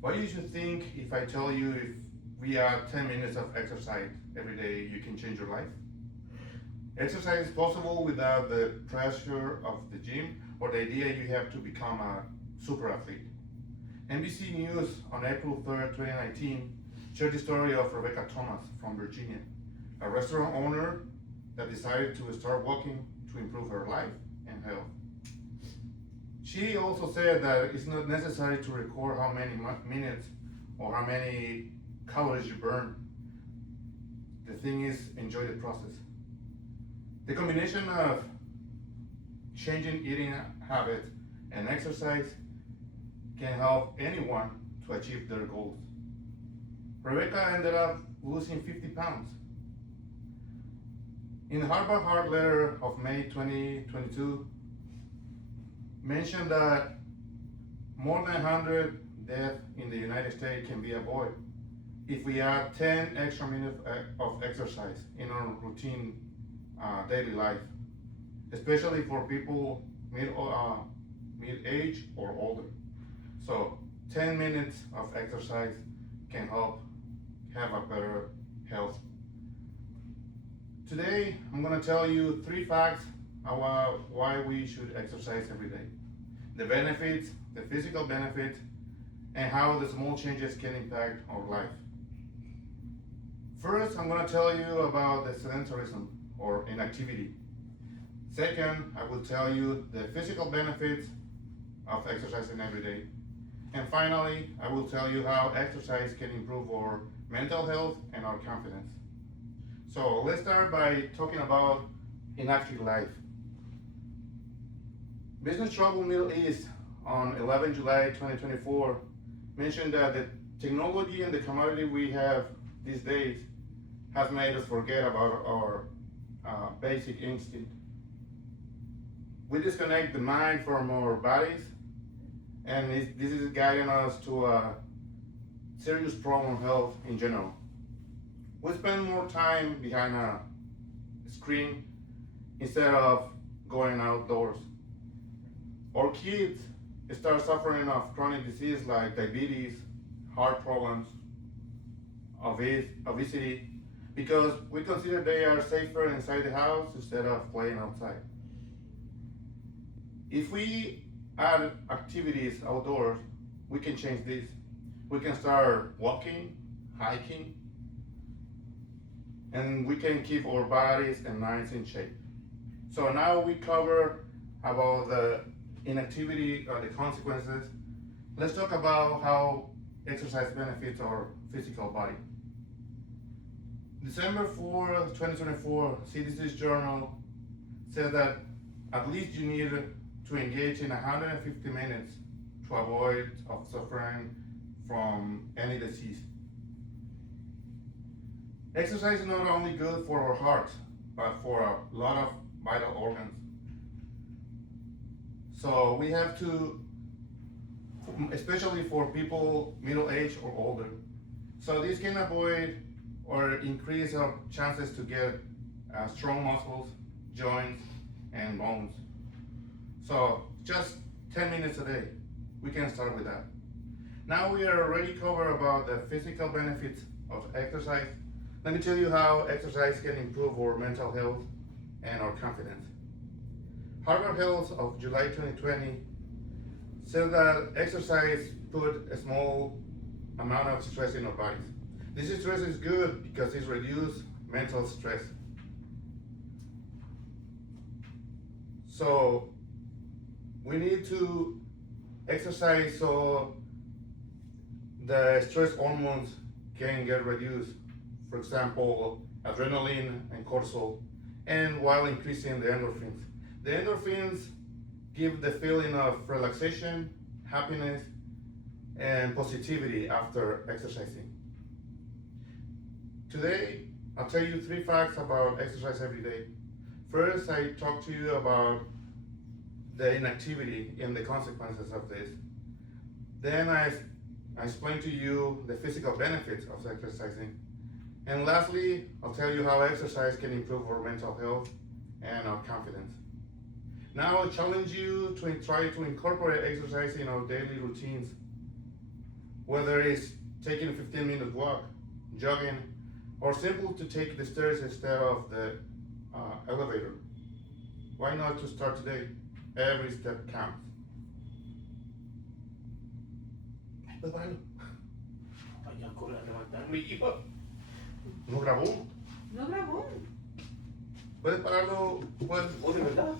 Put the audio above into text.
What you should think if I tell you if we add 10 minutes of exercise every day, you can change your life? Exercise is possible without the pressure of the gym or the idea you have to become a super athlete. NBC News on April 3rd, 2019 shared the story of Rebecca Thomas from Virginia, a restaurant owner that decided to start walking to improve her life and health. She also said that it's not necessary to record how many minutes or how many calories you burn. The thing is, enjoy the process. The combination of changing eating habits and exercise can help anyone to achieve their goals. Rebecca ended up losing 50 pounds. In the Harvard Heart Letter of May 2022, mentioned that more than 100 deaths in the United States can be avoided if we add 10 extra minutes of exercise in our routine daily life, especially for people mid-age or older. So 10 minutes of exercise can help have a better health. Today, I'm gonna tell you 3 facts about why we should exercise every day. The benefits, the physical benefits, and how the small changes can impact our life. First, I'm gonna tell you about the sedentarism or inactivity. Second, I will tell you the physical benefits of exercising every day. And finally, I will tell you how exercise can improve our mental health and our confidence. So let's start by talking about inactive life. Business Travel Middle East on 11 July 2024 mentioned that the technology and the commodity we have these days has made us forget about our basic instinct. We disconnect the mind from our bodies, and this is guiding us to a serious problem of health in general. We spend more time behind a screen instead of going outdoors. Our kids start suffering of chronic disease like diabetes, heart problems, obesity, because we consider they are safer inside the house instead of playing outside. If we add activities outdoors, we can change this. We can start walking, hiking, and we can keep our bodies and minds in shape. So now we cover about the inactivity or the consequences. Let's talk about how exercise benefits our physical body. December 4th, 2024, CDC's journal said that at least you need to engage in 150 minutes to avoid of suffering from any disease. Exercise is not only good for our heart, but for a lot of vital organs. So we have to, especially for people middle age or older. So this can avoid or increase our chances to get strong muscles, joints, and bones. So just 10 minutes a day, we can start with that. Now we are already covered about the physical benefits of exercise. Let me tell you how exercise can improve our mental health and our confidence. Harvard Health of July 2020 said that exercise put a small amount of stress in our bodies. This stress is good because it reduces mental stress. So we need to exercise so the stress hormones can get reduced. For example, adrenaline and cortisol, and while increasing the endorphins. The endorphins give the feeling of relaxation, happiness, and positivity after exercising. Today, I'll tell you 3 facts about exercise every day. First, I talk to you about the inactivity and the consequences of this. Then I explain to you the physical benefits of exercising. And lastly, I'll tell you how exercise can improve our mental health and our confidence. Now I challenge you to try to incorporate exercise in our daily routines. Whether it's taking a 15-minute walk, jogging, or simple to take the stairs instead of the elevator. Why not to start today? Every step counts. Prepáralo. Vaya a correr a levantarme yo. ¿No grabó? No grabó. ¿Puedes pararlo? ¿Puedes? ¿Oh, de verdad?